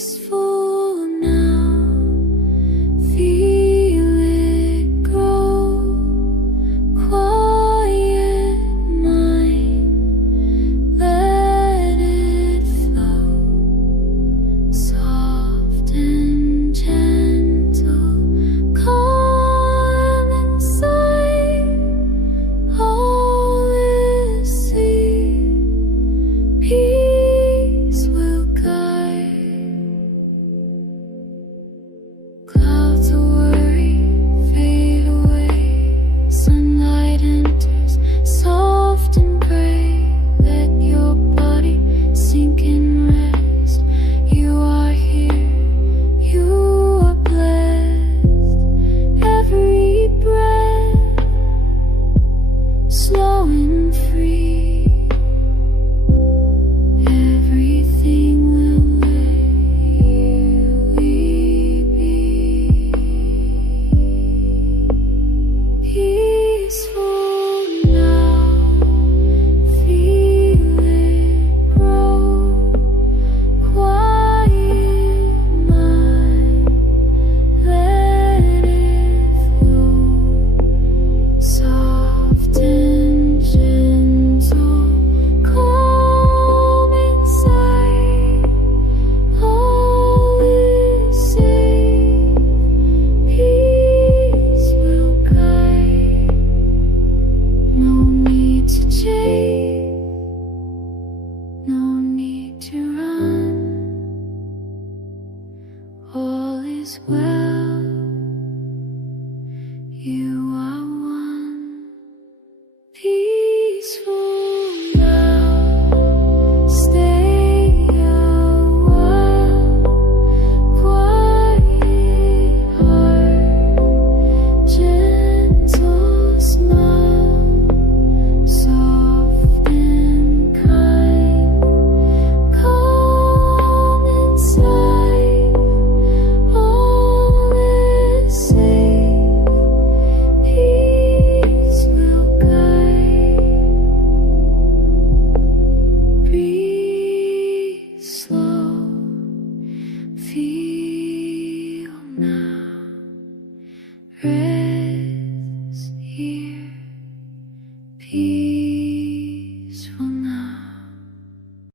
peaceful now. Feel it grow. Quiet mind, let it flow. Soft and gentle, calm inside. All is safe. Peace will guide. Clouds of worry fade away. Sunlight enters, soft and gray. Let your body sink and rest. You are here, you are blessed. Every breath, slow and free. Everything will let you be. Peaceful now. Feel it grow. Quiet mind, let it flow. Soft and gentle, calm inside. All is safe. Peace will guide. No need to chase, no need to run. All is well.